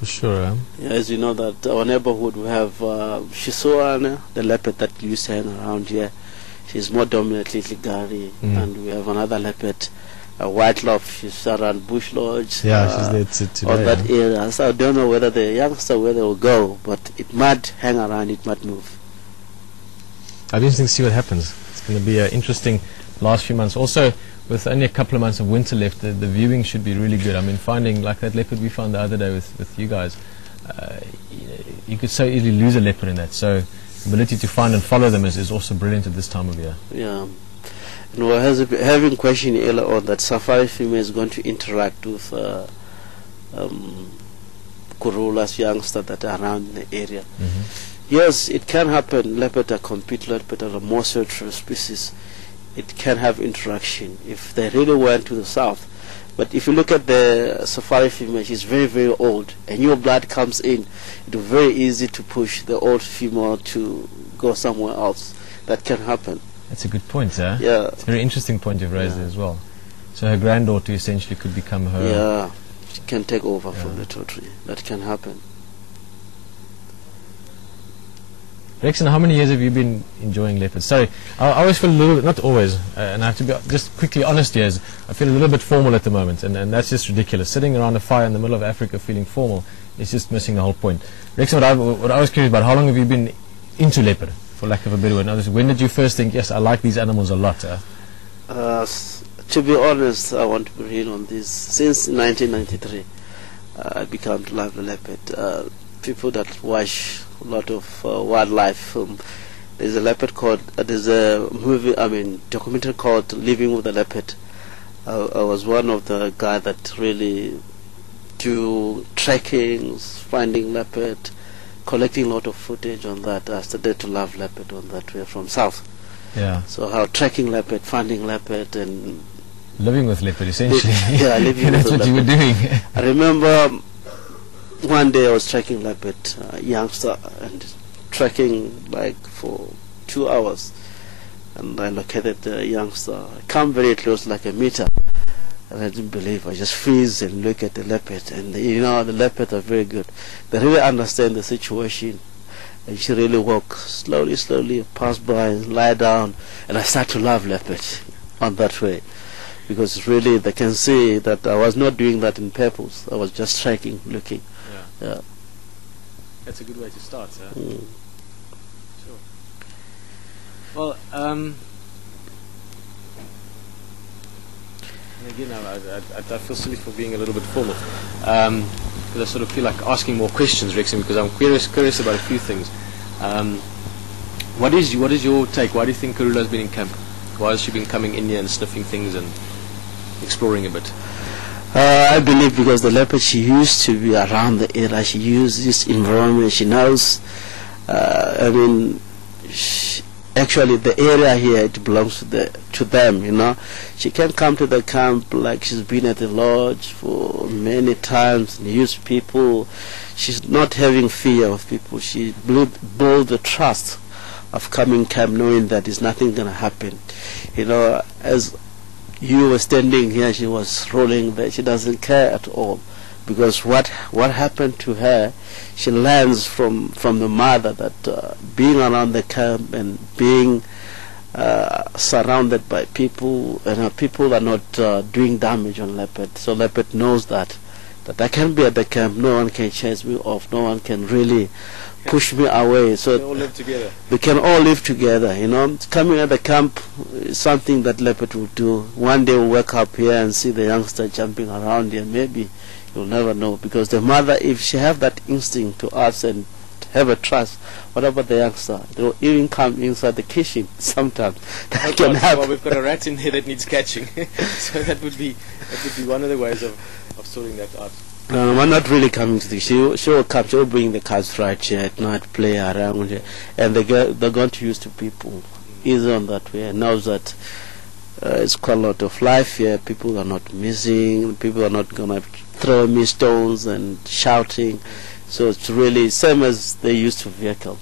for sure. Yeah, as you know that our neighborhood we have Shisuana, the leopard that used to hang around here. She's more dominantly Ligari, and we have another leopard, Whitelove. She's around Bush Lodge. Yeah, she's there today. On that area. So I don't know whether the youngster where they will go, but it might hang around, it might move. I'll be interesting to see what happens. It's going to be an interesting last few months. Also, with only a couple of months of winter left, the viewing should be really good. I mean, finding like that leopard we found the other day with you guys, you could so easily lose a leopard in that. So the ability to find and follow them is also brilliant at this time of year. Yeah. And we're having question earlier on that safari female is going to interact with Kurula's youngster that are around in the area. Yes, it can happen. Leopard are complete leopard are a more searchable species. It can have interaction if they really went to the south. But if you look at the safari female, she's very, very old, and new blood comes in. It will be very easy to push the old female to go somewhere else. That can happen. That's a good point, sir. Yeah. It's a very interesting point you've raised there as well. So her granddaughter essentially could become her... Yeah, she can take over from the territory. That can happen. Rexon, how many years have you been enjoying leopards? Sorry, I always feel a little, not always, and I have to be just quickly honest here, I feel a little bit formal at the moment, and that's just ridiculous. Sitting around a fire in the middle of Africa feeling formal is just missing the whole point. Rexon, what I was curious about, how long have you been into leopard, for lack of a better word? Now, when did you first think, yes, I like these animals a lot? To be honest, I want to be real on this. Since 1993, I began to love the leopard. People that watch a lot of wildlife film, there's a leopard called, there's a movie, documentary called Living with the Leopard. I was one of the guys that really do trekkings, finding leopard, collecting a lot of footage on that. I started to love leopard on that way from south. Yeah. So how tracking leopard, finding leopard, and living with leopard essentially. Yeah, living with that's what you were doing. I remember one day I was tracking leopard, youngster, and tracking like for 2 hours, and I located the youngster. I come very close, like a meter, and I didn't believe. I just freeze and look at the leopard, and you know the leopards are very good. They really understand the situation, and she really walk slowly, pass by, and lie down, and I start to love leopard on that way, because really they can see that I was not doing that in purpose. I was just tracking, looking. Yeah. That's a good way to start, sir. Mm. Sure. Well, and again, I feel silly for being a little bit formal, because I sort of feel like asking more questions, Rexon, because I'm curious about a few things. What is your take? Why do you think Karula's been in camp? Why has she been coming in here and sniffing things and exploring a bit? I believe because the leopard, she used to be around the area, she used this environment, she knows, actually the area here, it belongs to them, you know. She can come to the camp like she's been at the lodge for many times and used people. She's not having fear of people. She built the trust of coming camp knowing that there's nothing going to happen. You know, as you were standing here, she was rolling there. She doesn't care at all, because what happened to her, she learns from the mother that being around the camp and being surrounded by people, and people are not doing damage on leopard. So leopard knows that I can be at the camp, no one can chase me off, no one can really push me away. So they all live together. They can all live together, you know. Coming at the camp is something that leopard will do. One day we'll wake up here and see the youngster jumping around here. Maybe you'll never know, because the mother, if she have that instinct to us and have a trust, what about the youngster? They will even come inside the kitchen sometimes. That can happen. Well, we've got a rat in there that needs catching, so that would be one of the ways of sorting that out. No, we're not really coming to the. She will come. She will bring the cats right here at night, play around here, and they're going to use to people. Easy on that way. And knows that it's quite a lot of life here. People are not missing. People are not gonna throw me stones and shouting. So it's really same as they used to vehicle.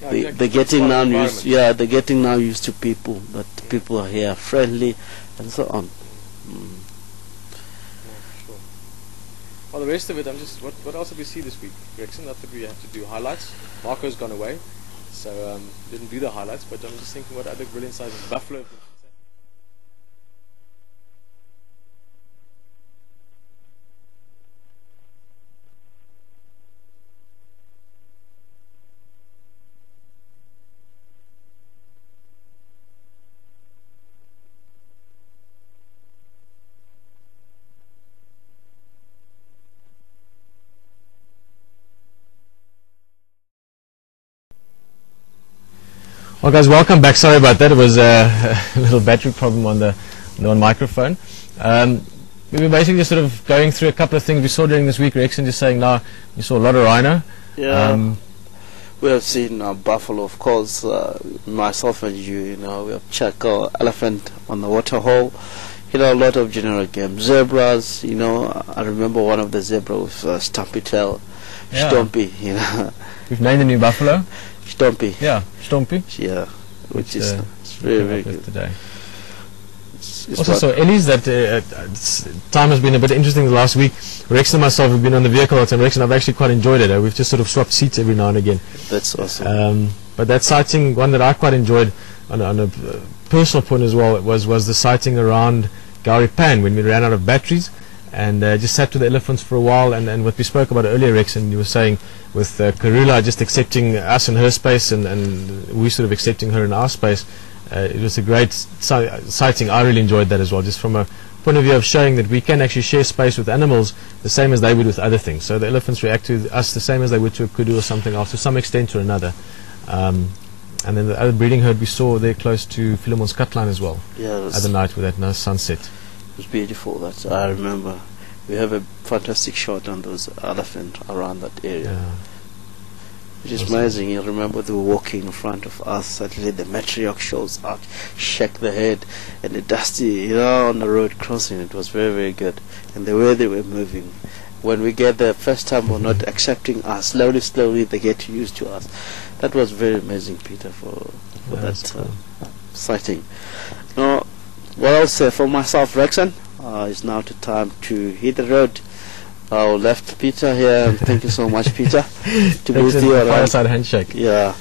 Yeah, they're getting now used. Yeah, they're getting now used to people. That people are here friendly, and so on. Well, the rest of it, I'm just, what else did we see this week, Gregson? Not that we have to do highlights. Marco's gone away, so didn't do the highlights, but I'm just thinking what other brilliant sizes. Buffalo. Well, guys, welcome back. Sorry about that. It was a little battery problem on the one microphone. We were basically just sort of going through a couple of things we saw during this week. Rex, and just saying now you saw a lot of rhino. Yeah. We have seen buffalo, of course. Myself and you know, we have checked elephant on the waterhole. You know, a lot of general game. Zebras, you know, I remember one of the zebras with stumpy tail. Yeah. Stompy, you know. We've named the new buffalo. Stompy. Yeah, Stompy. Yeah, which is very, very good. Today. It's also saw Ellie's that time has been a bit interesting the last week. Rex and myself have been on the vehicle all the time. Rex and I've actually quite enjoyed it. We've just sort of swapped seats every now and again. That's awesome. But that sighting, one that I quite enjoyed on a personal point as well, was the sighting around Gowrie Pan when we ran out of batteries and just sat with the elephants for a while. And what we spoke about earlier, Rex, and you were saying with Karula just accepting us in her space and we sort of accepting her in our space. It was a great sighting. I really enjoyed that as well, just from a point of view of showing that we can actually share space with animals the same as they would with other things. So the elephants react to us the same as they would to a kudu or something else, to some extent or another. And then the other breeding herd we saw there close to Philemon's cut line as well. Yeah, other night with that nice sunset. It was beautiful. That I remember. We have a fantastic shot on those elephants around that area. Yeah. Which is amazing. You remember they were walking in front of us. Suddenly the matriarch shows up, shake the head, and the dusty, you know, on the road crossing. It was very, very good. And the way they were moving. When we get there, first time we're not accepting us. Slowly, slowly they get used to us. That was very amazing, Peter, for that cool sighting. Now, what I'll say for myself, Rexon, it's now the time to hit the road. I left Peter here, and thank you so much, Peter, to be with you around. Fireside handshake. Yeah,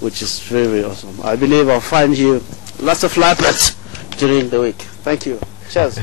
which is very, very awesome. I believe I'll find you lots of live birds during the week. Thank you. Cheers.